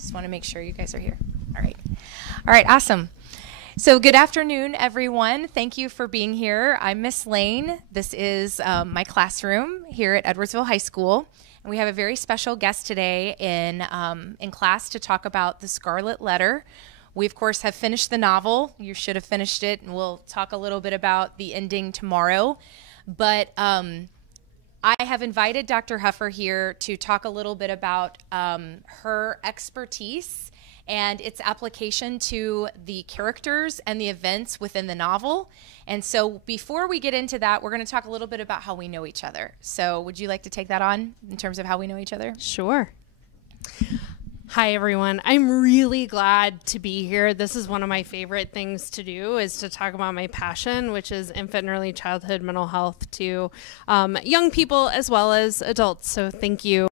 Just want to make sure you guys are here. All right. All right, awesome. So good afternoon, everyone. Thank you for being here. I'm Miss Lane. This is my classroom here at Edwardsville High School. And we have a very special guest today in class to talk about The Scarlet Letter. We, of course, have finished the novel. You should have finished it, and we'll talk a little bit about the ending tomorrow. But I have invited Dr. Huffer here to talk a little bit about her expertise and its application to the characters and the events within the novel. And so before we get into that, we're going to talk a little bit about how we know each other. So would you like to take that on in terms of how we know each other? Sure. Hi, everyone. I'm really glad to be here. This is one of my favorite things to do, is to talk about my passion, which is infant and early childhood mental health to young people as well as adults. So thank you,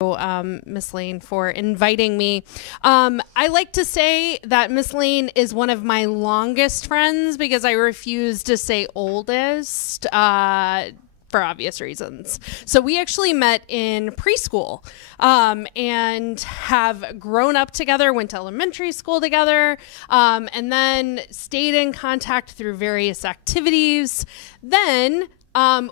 Miss Lane, for inviting me. I like to say that Miss Lane is one of my longest friends because I refuse to say oldest. For obvious reasons. So we actually met in preschool and have grown up together, went to elementary school together, and then stayed in contact through various activities. Then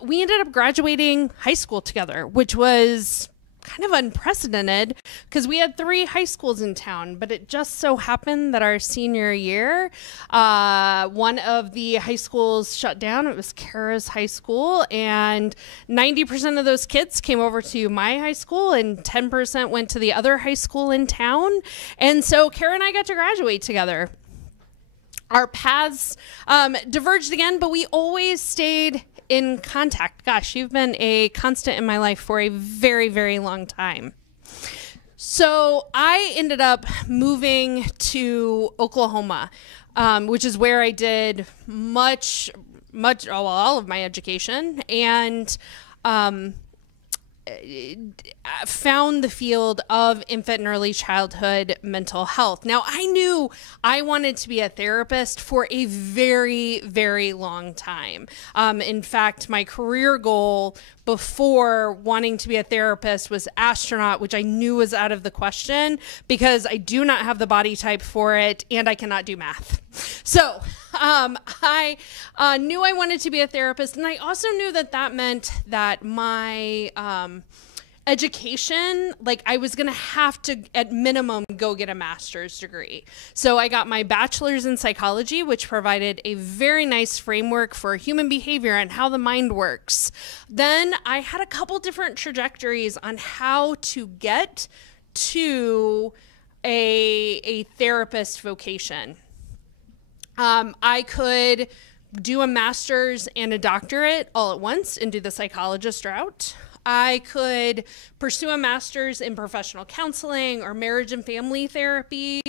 we ended up graduating high school together, which was kind of unprecedented because we had 3 high schools in town, but it just so happened that our senior year, one of the high schools shut down. It was Kara's high school, and 90% of those kids came over to my high school and 10% went to the other high school in town. And so Kara and I got to graduate together. Our paths diverged again, but we always stayed in contact. Gosh, you've been a constant in my life for a very, very long time. So I ended up moving to Oklahoma, which is where I did all of my education, and found the field of infant and early childhood mental health. Now, I knew I wanted to be a therapist for a very, very long time. In fact, my career goal before wanting to be a therapist was astronaut, which I knew was out of the question because I do not have the body type for it and I cannot do math. So I knew I wanted to be a therapist, and I also knew that that meant that my education, like I was going to have to, at minimum, go get a master's degree. So I got my bachelor's in psychology, which provided a very nice framework for human behavior and how the mind works. Then I had a couple different trajectories on how to get to a therapist vocation. I could do a master's and a doctorate all at once and do the psychologist route. I could pursue a master's in professional counseling or marriage and family therapy,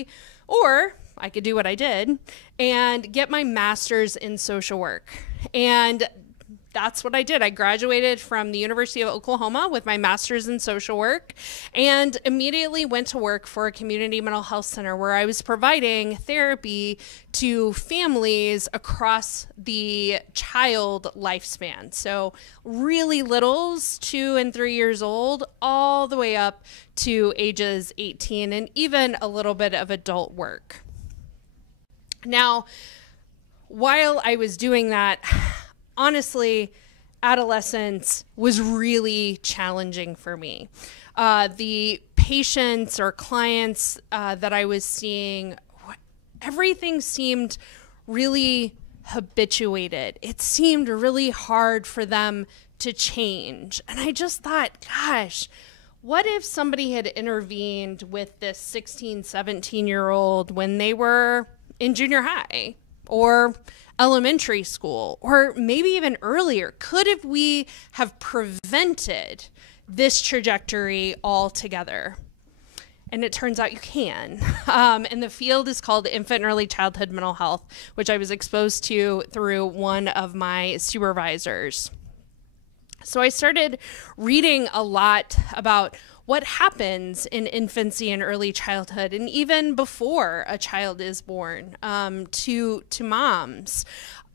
or I could do what I did and get my master's in social work. And that's what I did. I graduated from the University of Oklahoma with my master's in social work and immediately went to work for a community mental health center where I was providing therapy to families across the child lifespan. So really littles, 2 and 3 years old, all the way up to ages 18, and even a little bit of adult work. Now, while I was doing that, honestly, adolescence was really challenging for me. The patients or clients that I was seeing, everything seemed really habituated. It seemed really hard for them to change. And I just thought, gosh, what if somebody had intervened with this 16, 17-year-old when they were in junior high or elementary school, or maybe even earlier? Could we have prevented this trajectory altogether? And it turns out you can. And the field is called infant and early childhood mental health, which I was exposed to through one of my supervisors. So I started reading a lot about what happens in infancy and early childhood, and even before a child is born, to moms.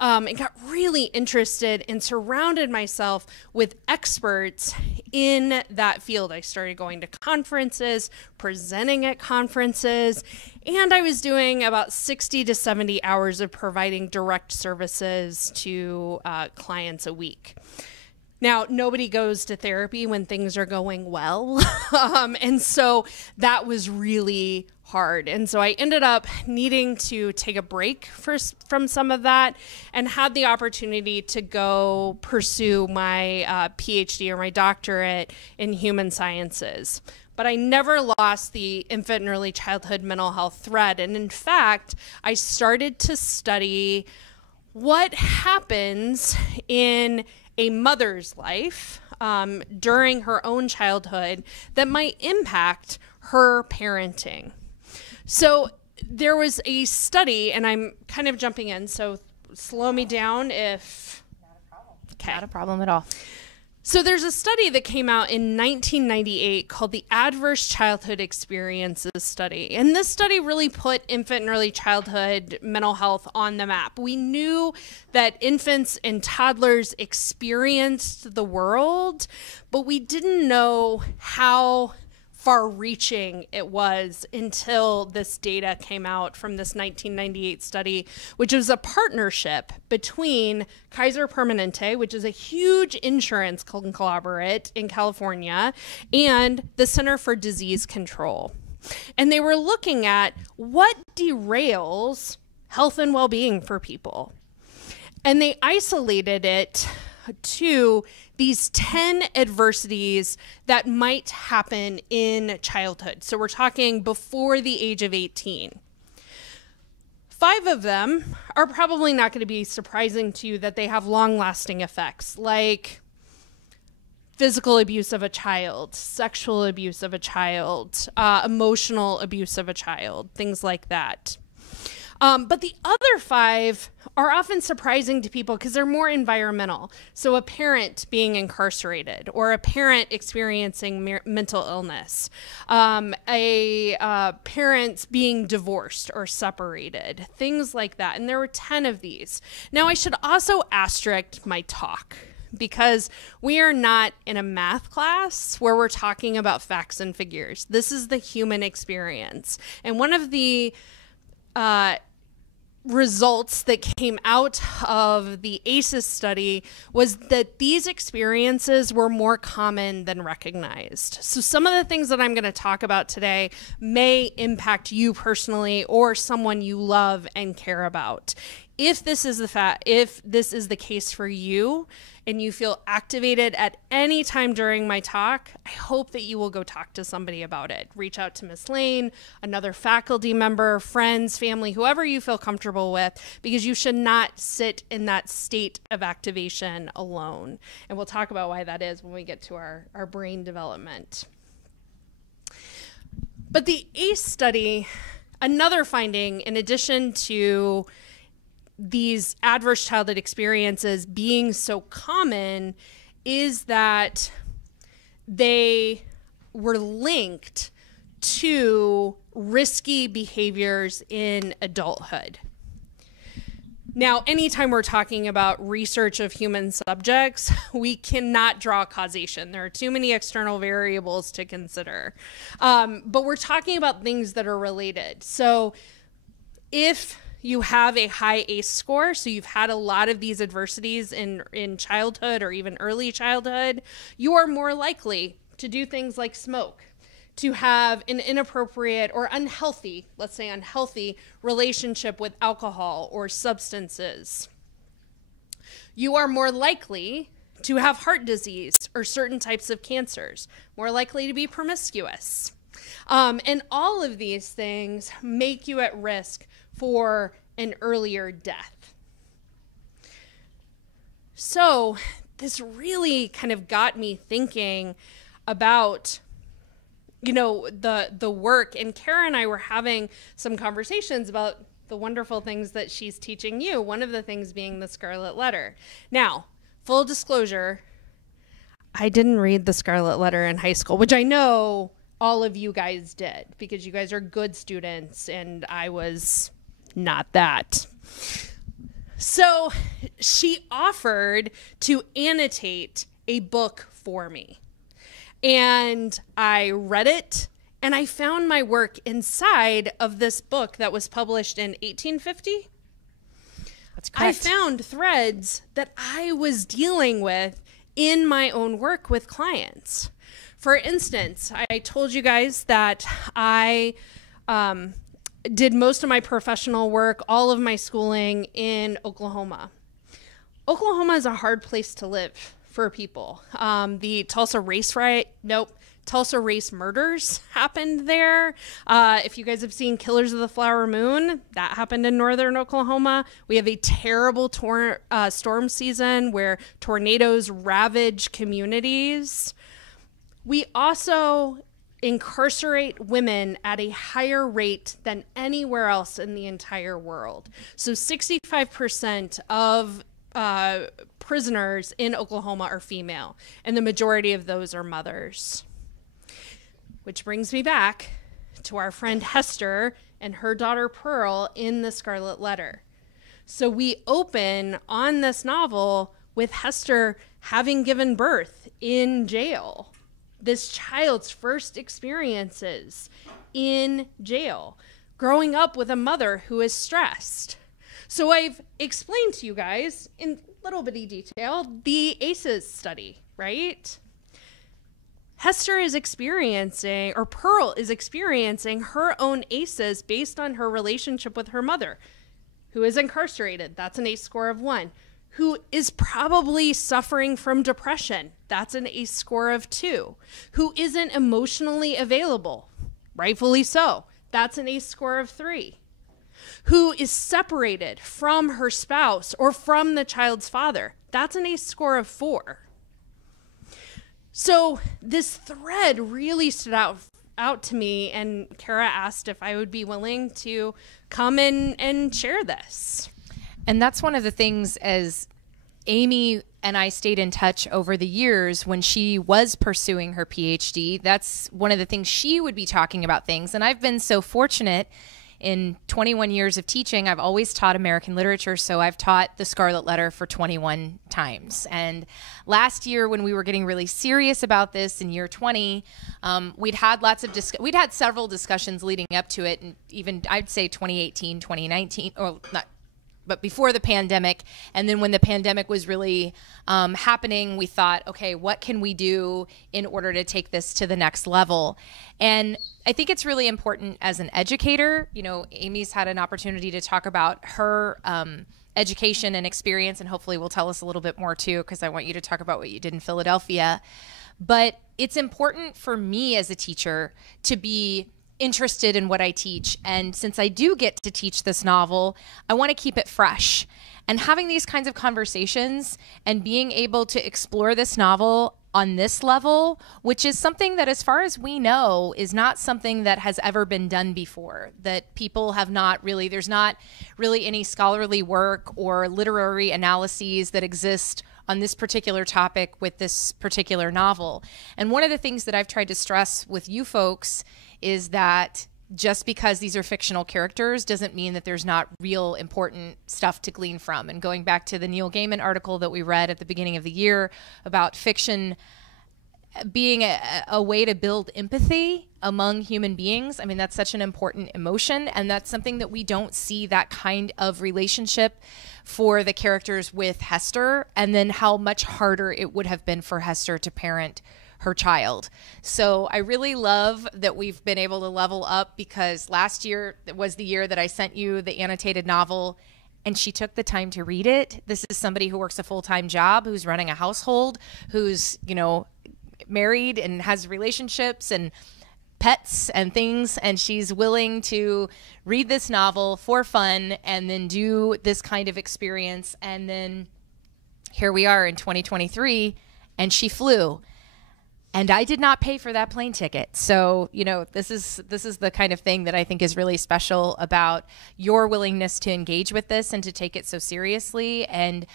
And got really interested and surrounded myself with experts in that field. I started going to conferences, presenting at conferences, and I was doing about 60 to 70 hours of providing direct services to clients a week. Now, nobody goes to therapy when things are going well. And so that was really hard. And so I ended up needing to take a break from some of that and had the opportunity to go pursue my PhD or my doctorate in human sciences. But I never lost the infant and early childhood mental health thread. And in fact, I started to study what happens in a mother's life during her own childhood that might impact her parenting. So there was a study, and I'm kind of jumping in, so slow me down if... Not a problem. Okay. Not a problem at all. So there's a study that came out in 1998 called the Adverse Childhood Experiences Study. And this study really put infant and early childhood mental health on the map. We knew that infants and toddlers experienced the world, but we didn't know how far-reaching it was until this data came out from this 1998 study, which was a partnership between Kaiser Permanente, which is a huge insurance conglomerate in California, and the Center for Disease Control. And they were looking at what derails health and well-being for people. And they isolated it to these 10 adversities that might happen in childhood. So we're talking before the age of 18. 5 of them are probably not going to be surprising to you that they have long-lasting effects, like physical abuse of a child, sexual abuse of a child, emotional abuse of a child, things like that. But the other 5 are often surprising to people because they're more environmental. So a parent being incarcerated, or a parent experiencing mental illness, parents being divorced or separated, things like that. And there were 10 of these. Now, I should also asterisk my talk, because we are not in a math class where we're talking about facts and figures. This is the human experience. And one of the results that came out of the ACEs study was that these experiences were more common than recognized. So some of the things that I'm going to talk about today may impact you personally or someone you love and care about. If this is the case for you and you feel activated at any time during my talk, I hope that you will go talk to somebody about it. Reach out to Miss Lane, another faculty member, friends, family, whoever you feel comfortable with, because you should not sit in that state of activation alone. And we'll talk about why that is when we get to our brain development. But the ACE study, another finding, in addition to these adverse childhood experiences being so common, is that they were linked to risky behaviors in adulthood. Now, anytime we're talking about research of human subjects, we cannot draw causation. There are too many external variables to consider. But we're talking about things that are related. So if you have a high ACE score, so you've had a lot of these adversities in childhood or even early childhood, you are more likely to do things like smoke, to have an inappropriate or unhealthy, let's say unhealthy, relationship with alcohol or substances. You are more likely to have heart disease or certain types of cancers, more likely to be promiscuous. And all of these things make you at risk for an earlier death. So this really kind of got me thinking about, the work. And Kara and I were having some conversations about the wonderful things that she's teaching you, one of the things being the Scarlet Letter. Now, full disclosure, I didn't read The Scarlet Letter in high school, which I know all of you guys did because you guys are good students and I was not that. So she offered to annotate a book for me. And I read it and I found my work inside of this book that was published in 1850. That's correct. I found threads that I was dealing with in my own work with clients. For instance, I told you guys that I did most of my professional work, all of my schooling in Oklahoma. Oklahoma is a hard place to live for people. The Tulsa race murders happened there. If you guys have seen Killers of the Flower Moon, that happened in northern Oklahoma. We have a terrible storm season where tornadoes ravage communities. We also incarcerate women at a higher rate than anywhere else in the entire world. So 65% of prisoners in Oklahoma are female, and the majority of those are mothers. Which brings me back to our friend Hester and her daughter Pearl in The Scarlet Letter. So we open on this novel with Hester having given birth in jail. This child's first experiences in jail, growing up with a mother who is stressed. So I've explained to you guys in little bitty detail the ACEs study, right? Hester is experiencing, or Pearl is experiencing her own ACEs based on her relationship with her mother, who is incarcerated. That's an ACE score of 1. Who is probably suffering from depression. That's an ACE score of 2. Who isn't emotionally available. Rightfully so. That's an ACE score of 3. Who is separated from her spouse or from the child's father. That's an ACE score of 4. So this thread really stood out to me, and Kara asked if I would be willing to come in and share this. And that's one of the things, as Amy and I stayed in touch over the years when she was pursuing her PhD, that's one of the things she would be talking about things. And I've been so fortunate in 21 years of teaching. I've always taught American literature, so I've taught The Scarlet Letter for 21 times. And last year, when we were getting really serious about this in year 20, we'd had several discussions leading up to it, and even I'd say 2018, 2019, or not, but before the pandemic. And then when the pandemic was really happening, we thought, okay, what can we do in order to take this to the next level? And I think it's really important as an educator. You know, Amy's had an opportunity to talk about her education and experience, and hopefully will tell us a little bit more too, because I want you to talk about what you did in Philadelphia. But it's important for me as a teacher to be interested in what I teach. And since I do get to teach this novel, I want to keep it fresh. And having these kinds of conversations and being able to explore this novel on this level, which is something that, as far as we know, is not something that has ever been done before, that people have not really, there's not really any scholarly work or literary analyses that exist on this particular topic with this particular novel. And one of the things that I've tried to stress with you folks is that just because these are fictional characters doesn't mean that there's not real important stuff to glean from. And going back to the Neil Gaiman article that we read at the beginning of the year about fiction being a way to build empathy among human beings, I mean, that's such an important emotion, and that's something that we don't see that kind of relationship for the characters with Hester, and then how much harder it would have been for Hester to parent her child. So I really love that we've been able to level up, because last year was the year that I sent you the annotated novel and she took the time to read it. This is somebody who works a full-time job, who's running a household, who's, you know, married and has relationships and pets and things, and she's willing to read this novel for fun and then do this kind of experience. And then here we are in 2023 and she flew. And I did not pay for that plane ticket. So, you know, this is the kind of thing that I think is really special about your willingness to engage with this and to take it so seriously. And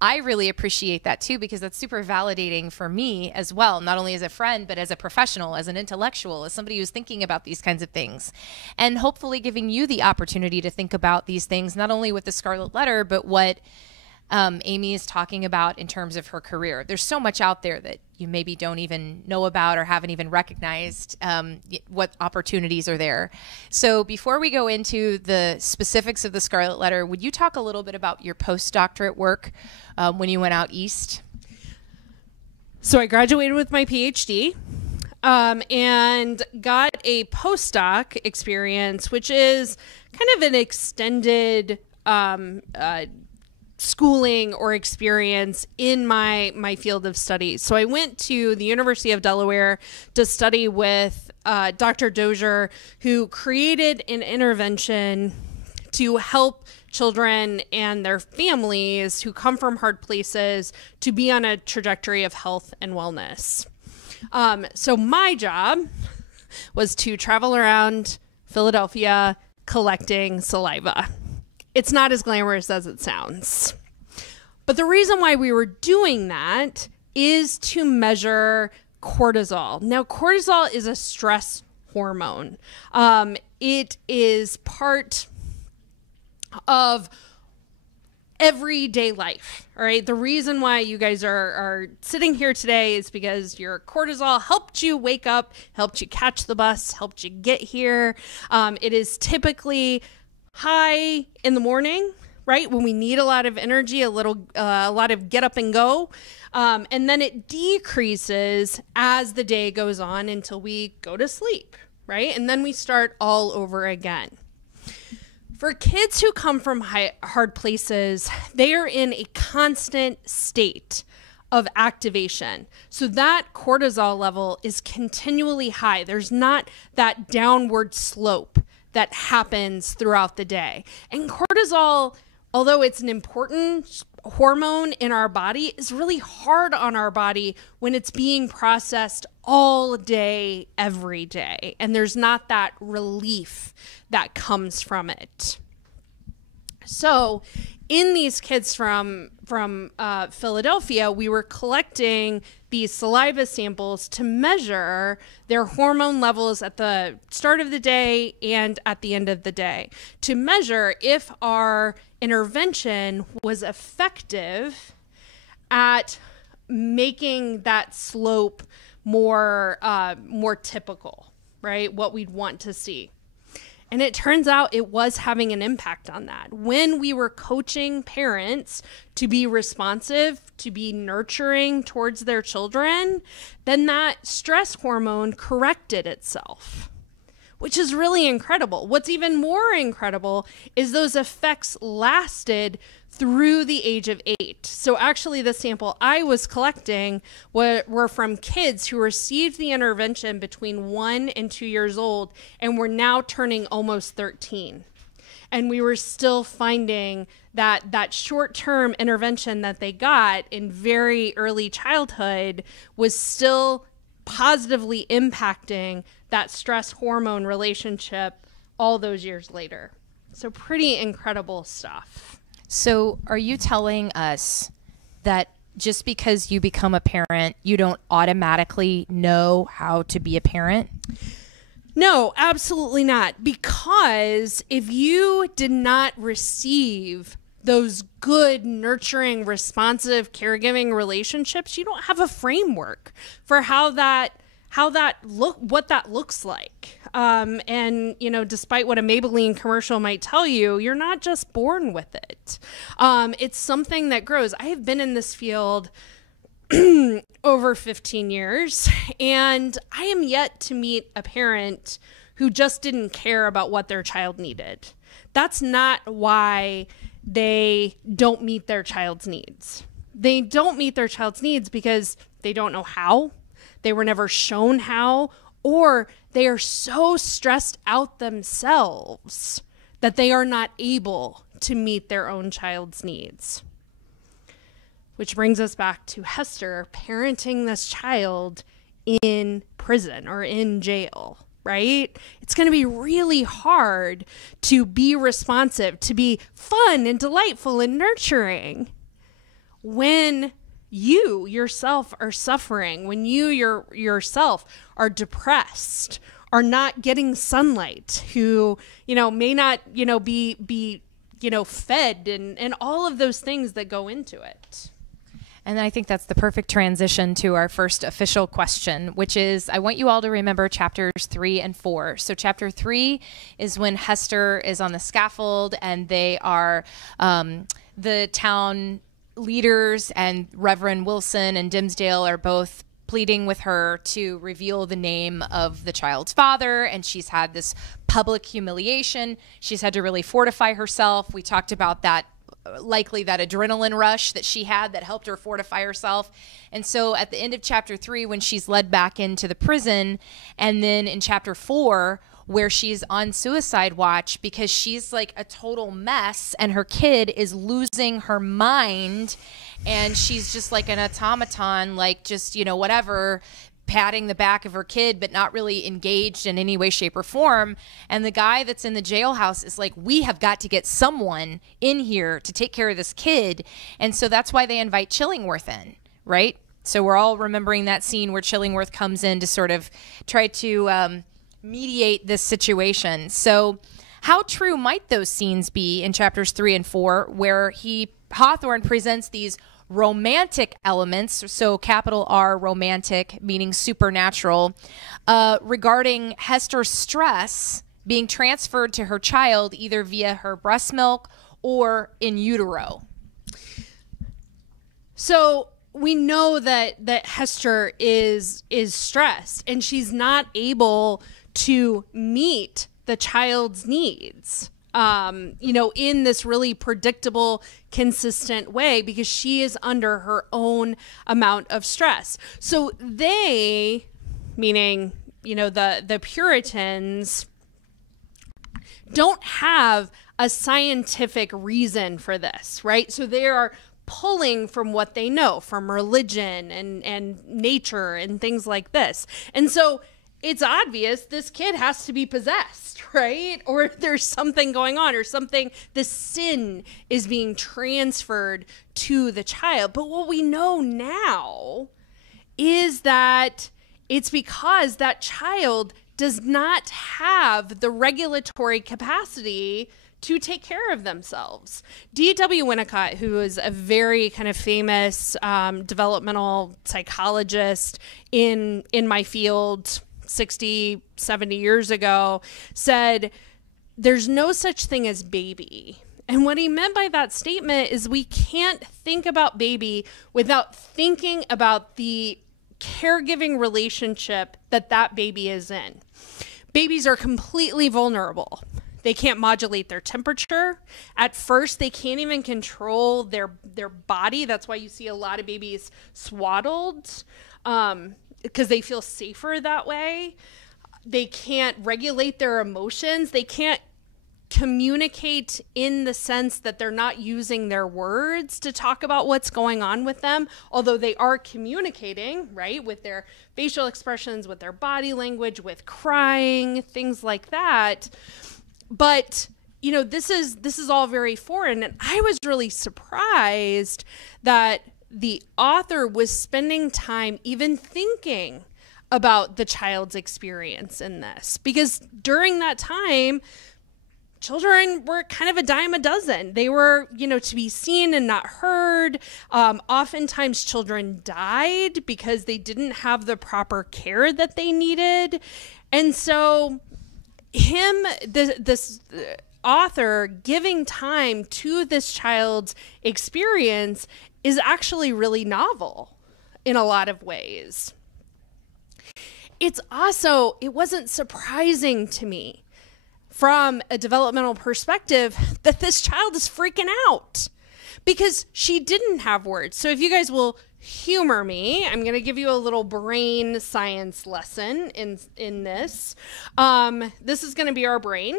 I really appreciate that too, because that's super validating for me as well, not only as a friend, but as a professional, as an intellectual, as somebody who's thinking about these kinds of things. And hopefully giving you the opportunity to think about these things, not only with the Scarlet Letter, but what Amy is talking about in terms of her career. There's so much out there that you maybe don't even know about or haven't even recognized what opportunities are there. So before we go into the specifics of the Scarlet Letter, would you talk a little bit about your postdoctorate work when you went out east? So I graduated with my PhD and got a postdoc experience, which is kind of an extended schooling or experience in my field of study. So I went to the University of Delaware to study with Dr. Dozier, who created an intervention to help children and their families who come from hard places to be on a trajectory of health and wellness. So my job was to travel around Philadelphia collecting saliva. It's not as glamorous as it sounds. But the reason why we were doing that is to measure cortisol. Now, cortisol is a stress hormone. It is part of everyday life, all right? The reason why you guys are sitting here today is because your cortisol helped you wake up, helped you catch the bus, helped you get here. It is typically high in the morning, right? When we need a lot of energy, a lot of get up and go. And then it decreases as the day goes on until we go to sleep, right? And then we start all over again. For kids who come from hard places, they are in a constant state of activation. So that cortisol level is continually high. There's not that downward slope that happens throughout the day. And cortisol, although it's an important hormone in our body, is really hard on our body when it's being processed all day, every day. And there's not that relief that comes from it. So in these kids from Philadelphia, we were collecting these saliva samples to measure their hormone levels at the start of the day and at the end of the day, to measure if our intervention was effective at making that slope more typical, right? What we'd want to see. And it turns out it was having an impact on that. When we were coaching parents to be responsive, to be nurturing towards their children, then that stress hormone corrected itself, which is really incredible. What's even more incredible is those effects lasted through the age of 8. So actually the sample I was collecting were from kids who received the intervention between 1 and 2 years old and were now turning almost 13. And we were still finding that short-term intervention that they got in very early childhood was still positively impacting that stress hormone relationship all those years later. So pretty incredible stuff. So are you telling us that just because you become a parent, you don't automatically know how to be a parent? No, absolutely not. Because if you did not receive those good, nurturing, responsive, caregiving relationships, you don't have a framework for what that looks like. And, you know, despite what a Maybelline commercial might tell you, you're not just born with it. It's something that grows. I have been in this field over 15 years, and I am yet to meet a parent who just didn't care about what their child needed. That's not why they don't meet their child's needs. They don't meet their child's needs because they don't know how. They were never shown how, or they are so stressed out themselves that they are not able to meet their own child's needs. which brings us back to Hester parenting this child in prison or in jail, right? It's going to be really hard to be responsive, to be fun and delightful and nurturing when you yourself are suffering, when you yourself are depressed, are not getting sunlight, who, may not, be fed and all of those things that go into it. And I think that's the perfect transition to our first official question, which is, I want you all to remember chapters 3 and 4. So chapter 3 is when Hester is on the scaffold and they are the town leaders, and Reverend Wilson and Dimsdale are both pleading with her to reveal the name of the child's father, and she's had this public humiliation. She's had to really fortify herself. We talked about that, likely that adrenaline rush that she had that helped her fortify herself. And so at the end of chapter 3, when she's led back into the prison, and then in chapter 4, where she's on suicide watch because she's like a total mess and her kid is losing her mind, and she's just like an automaton, like just, whatever, patting the back of her kid, but not really engaged in any way, shape, or form. And the guy that's in the jailhouse is like, we have got to get someone in here to take care of this kid. And so that's why they invite Chillingworth in, right? So we're all remembering that scene where Chillingworth comes in to sort of try to mediate this situation. So how true might those scenes be in chapters 3 and 4, where Hawthorne presents these romantic elements, so capital R, romantic, meaning supernatural, regarding Hester's stress being transferred to her child either via her breast milk or in utero? So we know that Hester is stressed, and she's not able to meet the child's needs, in this really predictable, consistent way, because she is under her own amount of stress. So they, meaning, the Puritans, don't have a scientific reason for this, right? So they are pulling from what they know, from religion and nature and things like this. And so it's obvious this kid has to be possessed, right? Or there's something going on, or something, the sin is being transferred to the child. But what we know now is that it's because that child does not have the regulatory capacity to take care of themselves. D.W. Winnicott, who is a very kind of famous developmental psychologist in my field 60, 70 years ago, said there's no such thing as baby. And what he meant by that statement is we can't think about baby without thinking about the caregiving relationship that baby is in. Babies are completely vulnerable. They can't modulate their temperature. At first, they can't even control their body. That's why you see a lot of babies swaddled, because they feel safer that way. They can't regulate their emotions. They can't communicate in the sense that they're not using their words to talk about what's going on with them, although they are communicating, right, with their facial expressions, with their body language, with crying, things like that. But, this is all very foreign. And I was really surprised that the author was spending time even thinking about the child's experience in this. Because during that time, children were kind of a dime a dozen. They were, to be seen and not heard. Oftentimes children died because they didn't have the proper care that they needed. And so this author giving time to this child's experience is actually really novel in a lot of ways. It wasn't surprising to me from a developmental perspective that this child is freaking out because she didn't have words. So if you guys will humor me, I'm going to give you a little brain science lesson in this. This is going to be our brain.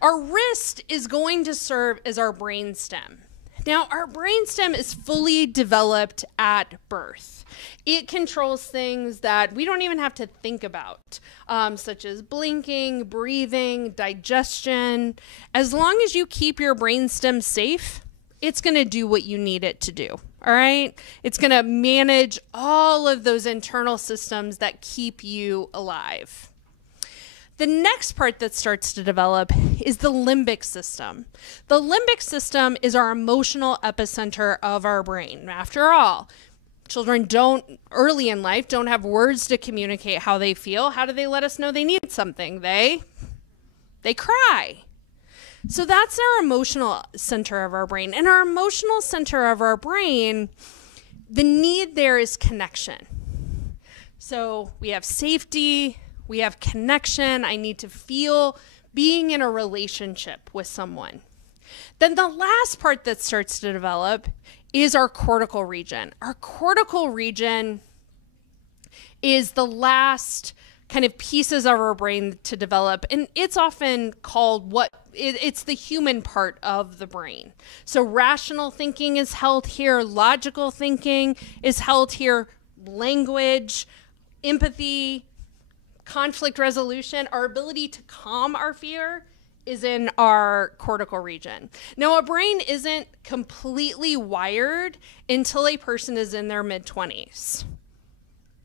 Our wrist is going to serve as our brain stem. Now, our brainstem is fully developed at birth. It controls things that we don't even have to think about, such as blinking, breathing, digestion. As long as you keep your brainstem safe, it's going to do what you need it to do. All right? It's going to manage all of those internal systems that keep you alive. The next part that starts to develop is the limbic system. The limbic system is our emotional epicenter of our brain. After all, children early in life, don't have words to communicate how they feel. How do they let us know they need something? They cry. So that's our emotional center of our brain. And our emotional center of our brain, the need there is connection. So we have safety, we have connection. I need to feel being in a relationship with someone. Then the last part that starts to develop is our cortical region. Our cortical region is the last kind of pieces of our brain to develop, and it's often called it's the human part of the brain. So rational thinking is held here, logical thinking is held here, language, empathy, conflict resolution, our ability to calm our fear is in our cortical region. Now, a brain isn't completely wired until a person is in their mid-20s.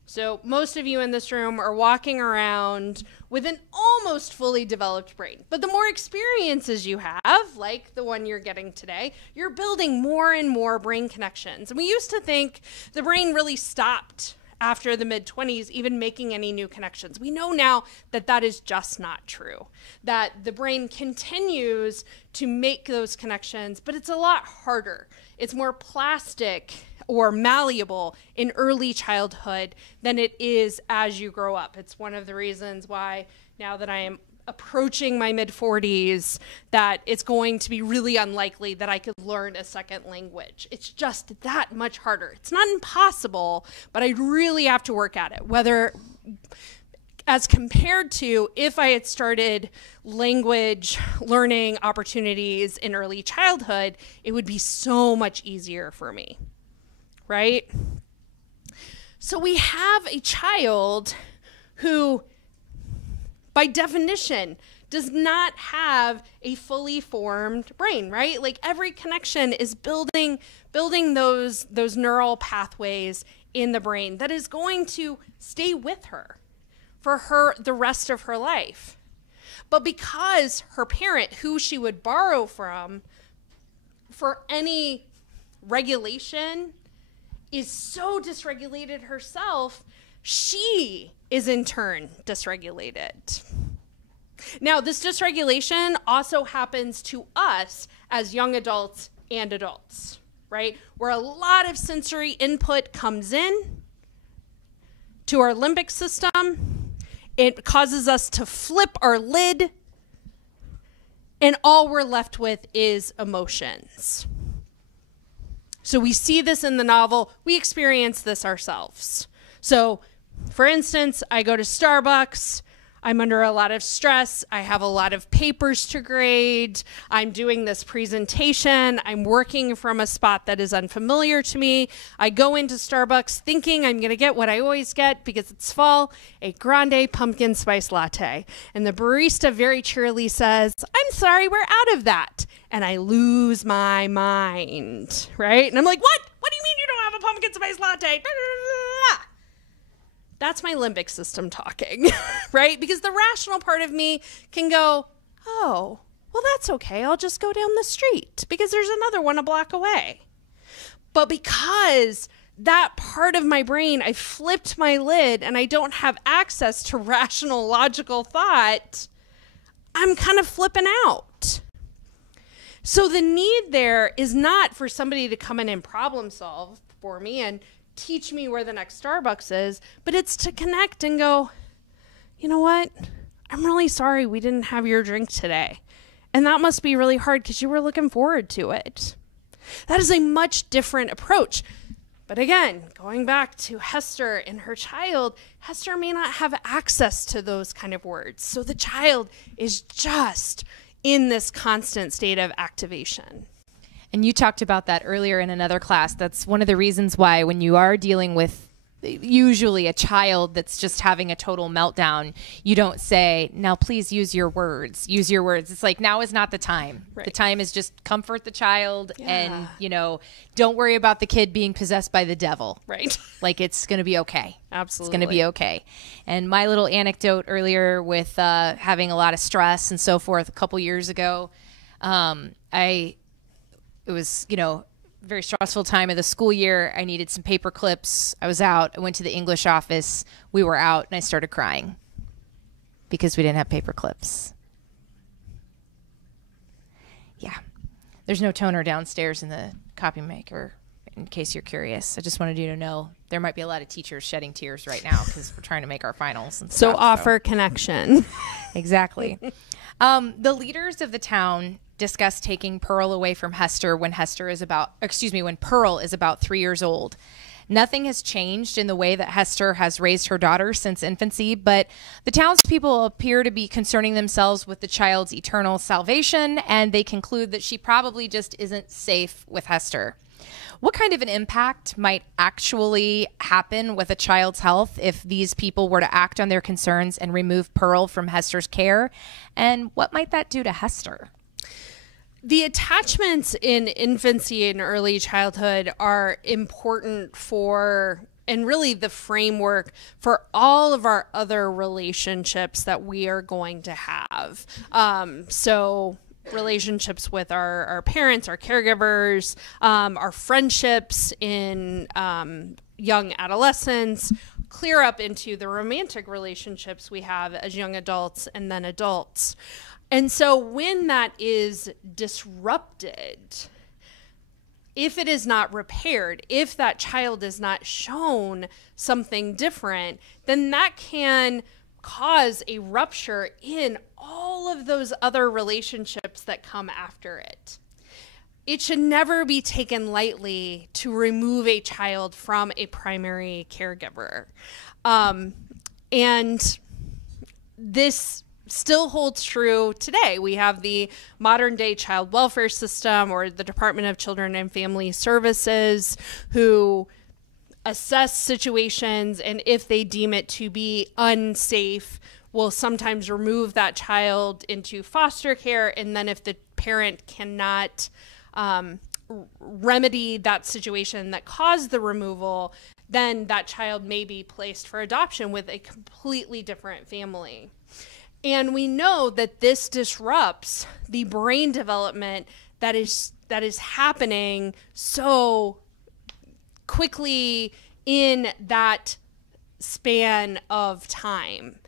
So most of you in this room are walking around with an almost fully developed brain. But the more experiences you have, like the one you're getting today, you're building more and more brain connections. And we used to think the brain really stopped after the mid-20s, even making any new connections. We know now that that is just not true, that the brain continues to make those connections, but it's a lot harder. It's more plastic or malleable in early childhood than it is as you grow up. It's one of the reasons why now that I am approaching my mid-40s, that it's going to be really unlikely that I could learn a second language. It's just that much harder. It's not impossible, but I really have to work at it. Whether, as compared to if I had started language learning opportunities in early childhood, it would be so much easier for me, right? So we have a child who, by definition, does not have a fully formed brain, right? Like every connection is building those neural pathways in the brain that is going to stay with her for the rest of her life. But because her parent, who she would borrow from for any regulation, is so dysregulated herself, she is in turn dysregulated. Now, this dysregulation also happens to us as young adults and adults, right? Where a lot of sensory input comes in to our limbic system. It causes us to flip our lid, and all we're left with is emotions. So we see this in the novel. We experience this ourselves. So, for instance, I go to Starbucks. I'm under a lot of stress. I have a lot of papers to grade. I'm doing this presentation. I'm working from a spot that is unfamiliar to me. I go into Starbucks thinking I'm going to get what I always get because it's fall, a grande pumpkin spice latte. And the barista very cheerily says, "I'm sorry, we're out of that." And I lose my mind, right? And I'm like, what? What do you mean you don't have a pumpkin spice latte? That's my limbic system talking, right? Because the rational part of me can go, oh, well, that's okay. I'll just go down the street because there's another one a block away. But because that part of my brain, I flipped my lid and I don't have access to rational, logical thought, I'm kind of flipping out. So the need there is not for somebody to come in and problem solve for me and teach me where the next Starbucks is, but it's to connect and go, you know what? I'm really sorry we didn't have your drink today. And that must be really hard because you were looking forward to it. That is a much different approach. But again, going back to Hester and her child, Hester may not have access to those kind of words. So the child is just in this constant state of activation. And you talked about that earlier in another class. That's one of the reasons why when you are dealing with usually a child that's just having a total meltdown, you don't say, now please use your words. Use your words. It's like, now is not the time. Right. The time is just comfort the child and, don't worry about the kid being possessed by the devil. Right. Like, it's going to be okay. Absolutely. It's going to be okay. And my little anecdote earlier with having a lot of stress and so forth a couple years ago, it was, very stressful time of the school year. I needed some paper clips. I was out. I went to the English office. We were out, and I started crying because we didn't have paper clips. Yeah. There's no toner downstairs in the copy maker, in case you're curious. I just wanted you to know there might be a lot of teachers shedding tears right now because we're trying to make our finals and stuff. So offer connection. Exactly. The leaders of the town discussed taking Pearl away from Hester when when Pearl is about 3 years old. Nothing has changed in the way that Hester has raised her daughter since infancy, but the townspeople appear to be concerning themselves with the child's eternal salvation, and they conclude that she probably just isn't safe with Hester. What kind of an impact might actually happen with a child's health if these people were to act on their concerns and remove Pearl from Hester's care? And what might that do to Hester? The attachments in infancy and early childhood are important for, and really the framework for all of our other relationships that we are going to have. So relationships with our parents, our caregivers, our friendships in young adolescents, clear up into the romantic relationships we have as young adults and then adults. And so when that is disrupted, if it is not repaired, if that child is not shown something different, then that can cause a rupture in all of those other relationships that come after it. It should never be taken lightly to remove a child from a primary caregiver. And this still holds true today. We have the modern day child welfare system, or the Department of Children and Family Services, who assess situations, and if they deem it to be unsafe, will sometimes remove that child into foster care. And then if the parent cannot remedy that situation that caused the removal, then that child may be placed for adoption with a completely different family. And we know that this disrupts the brain development that is happening so quickly in that span of time.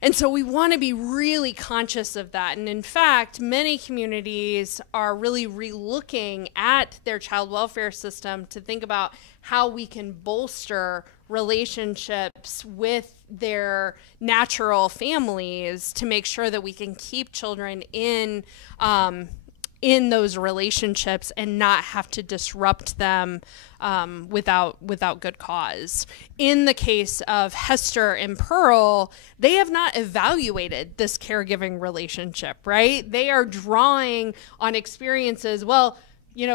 And so we want to be really conscious of that. And in fact, many communities are really relooking at their child welfare system to think about how we can bolster relationships with their natural families to make sure that we can keep children in those relationships and not have to disrupt them without good cause. In the case of Hester and Pearl, they have not evaluated this caregiving relationship, right? They are drawing on experiences. Well,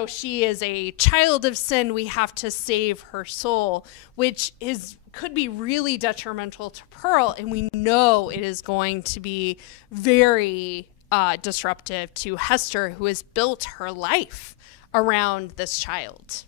she is a child of sin. We have to save her soul, which could be really detrimental to Pearl. And we know it is going to be very disruptive to Hester, who has built her life around this child.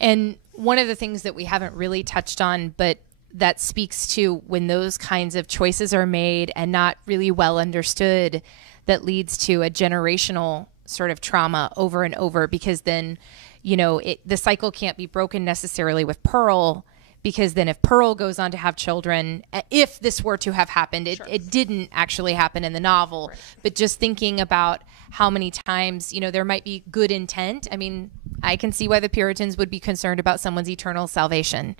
And one of the things that we haven't really touched on, but that speaks to when those kinds of choices are made and not really well understood, that leads to a generational sort of trauma over and over, because then, the cycle can't be broken necessarily with Pearl, because then if Pearl goes on to have children, if this were to have happened, it didn't actually happen in the novel, right. But just thinking about how many times, there might be good intent. I mean, I can see why the Puritans would be concerned about someone's eternal salvation.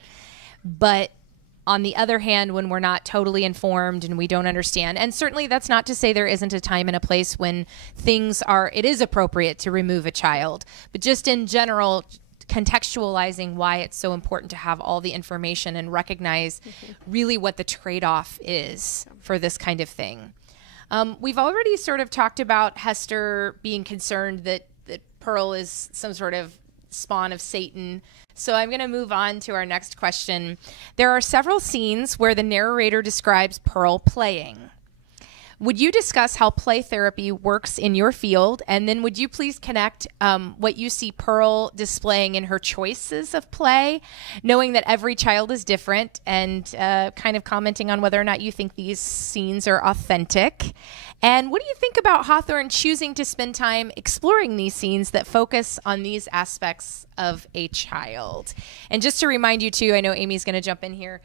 But on the other hand, when we're not totally informed and we don't understand, and certainly that's not to say there isn't a time and a place when it is appropriate to remove a child, but just in general, contextualizing why it's so important to have all the information and recognize really what the trade-off is for this kind of thing. We've already sort of talked about Hester being concerned that Pearl is some sort of spawn of Satan. So I'm going to move on to our next question. There are several scenes where the narrator describes Pearl playing. Would you discuss how play therapy works in your field? And then would you please connect what you see Pearl displaying in her choices of play, knowing that every child is different, and kind of commenting on whether or not you think these scenes are authentic? And what do you think about Hawthorne choosing to spend time exploring these scenes that focus on these aspects of a child? And just to remind you too, I know Amy's going to jump in here.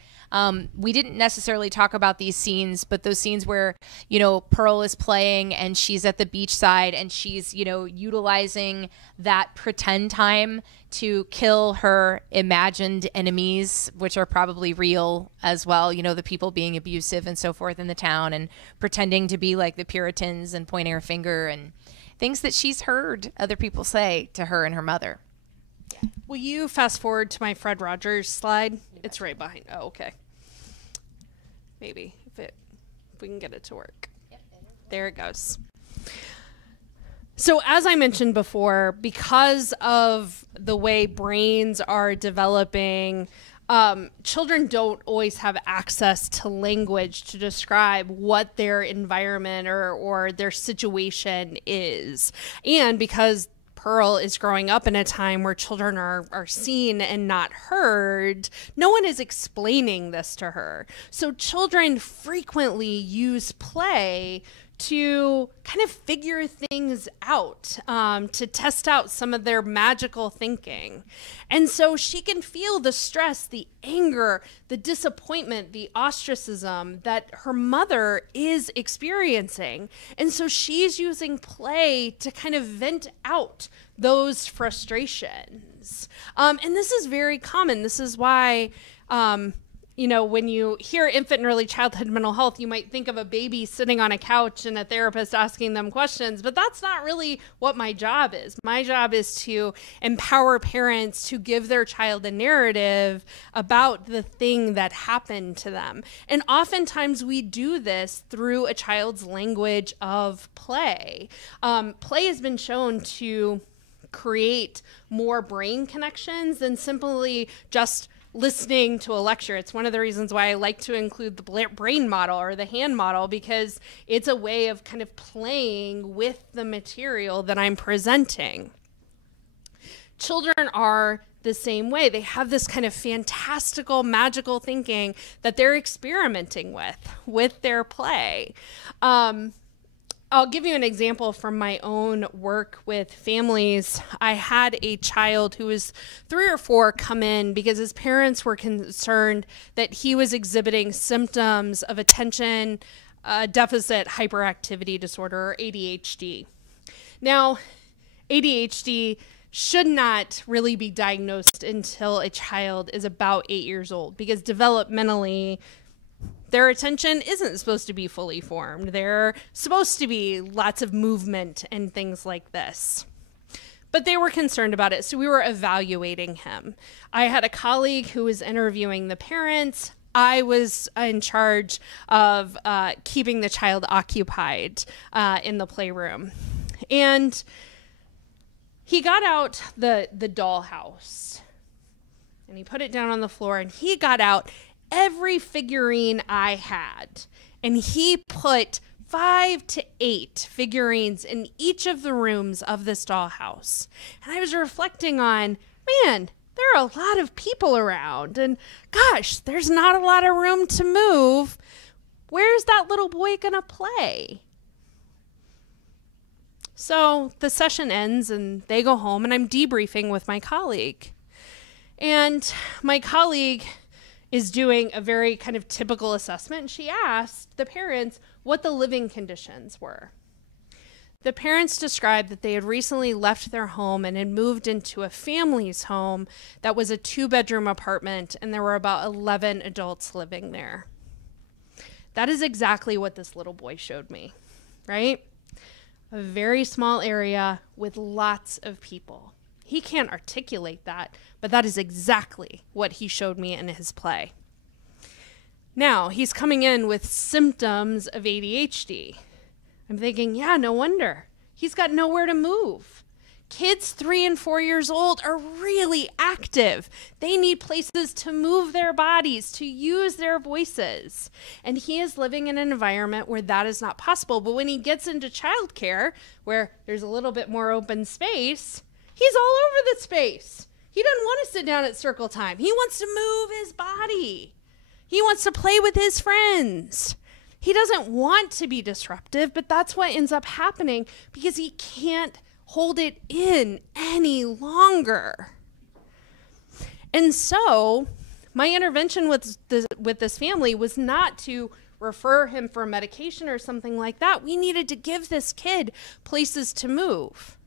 We didn't necessarily talk about these scenes, but those scenes where, you know, Pearl is playing and she's at the beachside and she's, you know, utilizing that pretend time to kill her imagined enemies, which are probably real as well. You know, the people being abusive and so forth in the town, and pretending to be like the Puritans and pointing her finger, and things that she's heard other people say to her and her mother. Will you fast forward to my Fred Rogers slide? It's right behind. Oh, okay. Maybe if we can get it to work. There it goes. So as I mentioned before, because of the way brains are developing, children don't always have access to language to describe what their environment or their situation is. And because Pearl is growing up in a time where children are seen and not heard, no one is explaining this to her. So children frequently use play to kind of figure things out, to test out some of their magical thinking. And so she can feel the stress, the anger, the disappointment, the ostracism that her mother is experiencing. And so she's using play to kind of vent out those frustrations. And this is very common. This is why, you know, when you hear infant and early childhood mental health, you might think of a baby sitting on a couch and a therapist asking them questions, but that's not really what my job is. My job is to empower parents to give their child a narrative about the thing that happened to them. And oftentimes we do this through a child's language of play. Play has been shown to create more brain connections than simply just listening to a lecture. It's one of the reasons why I like to include the brain model or the hand model, because it's a way of kind of playing with the material that I'm presenting. Children are the same way. They have this kind of fantastical, magical thinking that they're experimenting with their play. I'll give you an example from my own work with families. I had a child who was 3 or 4 come in because his parents were concerned that he was exhibiting symptoms of attention deficit hyperactivity disorder, or ADHD. Now, ADHD should not really be diagnosed until a child is about 8 years old, because developmentally, their attention isn't supposed to be fully formed. They're supposed to be lots of movement and things like this. But they were concerned about it, so we were evaluating him. I had a colleague who was interviewing the parents. I was in charge of keeping the child occupied in the playroom. And he got out the dollhouse, and he put it down on the floor, and he got out every figurine I had, and he put 5 to 8 figurines in each of the rooms of this dollhouse. And I was reflecting on, man, there are a lot of people around, and gosh, there's not a lot of room to move. Where's that little boy gonna play? So the session ends and they go home, and I'm debriefing with my colleague. And my colleague is doing a very kind of typical assessment. And she asked the parents what the living conditions were. The parents described that they had recently left their home and had moved into a family's home that was a 2-bedroom apartment, and there were about 11 adults living there. That is exactly what this little boy showed me, right? A very small area with lots of people. He can't articulate that, but that is exactly what he showed me in his play. Now, he's coming in with symptoms of ADHD. I'm thinking, yeah, no wonder. He's got nowhere to move. Kids 3 and 4 years old are really active. They need places to move their bodies, to use their voices. And he is living in an environment where that is not possible. But when he gets into childcare, where there's a little bit more open space, he's all over the space. He doesn't want to sit down at circle time. He wants to move his body. He wants to play with his friends. He doesn't want to be disruptive, but that's what ends up happening because he can't hold it in any longer. And so my intervention with this family was not to refer him for medication or something like that. We needed to give this kid places to move.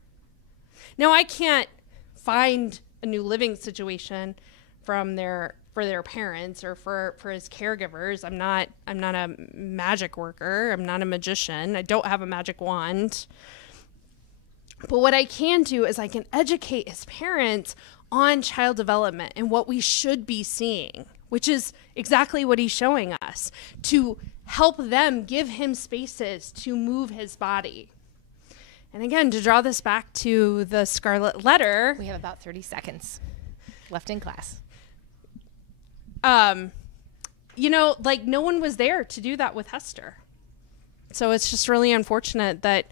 Now, I can't find a new living situation for their parents or for his caregivers. I'm not a magic worker. I'm not a magician. I don't have a magic wand. But what I can do is I can educate his parents on child development and what we should be seeing, which is exactly what he's showing us, to help them give him spaces to move his body. And again, to draw this back to the Scarlet Letter. We have about 30 seconds left in class. No one was there to do that with Hester. So it's just really unfortunate that,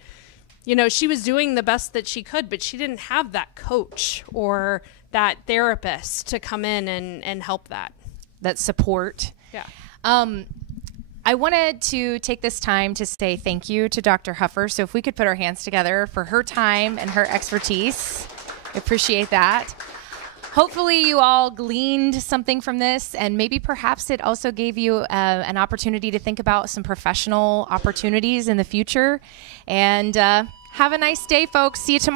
she was doing the best that she could, but she didn't have that coach or that therapist to come in and help that support. Yeah. I wanted to take this time to say thank you to Dr. Huffer. So if we could put our hands together for her time and her expertise, I appreciate that. Hopefully you all gleaned something from this, and maybe perhaps it also gave you an opportunity to think about some professional opportunities in the future. And have a nice day, folks. See you tomorrow.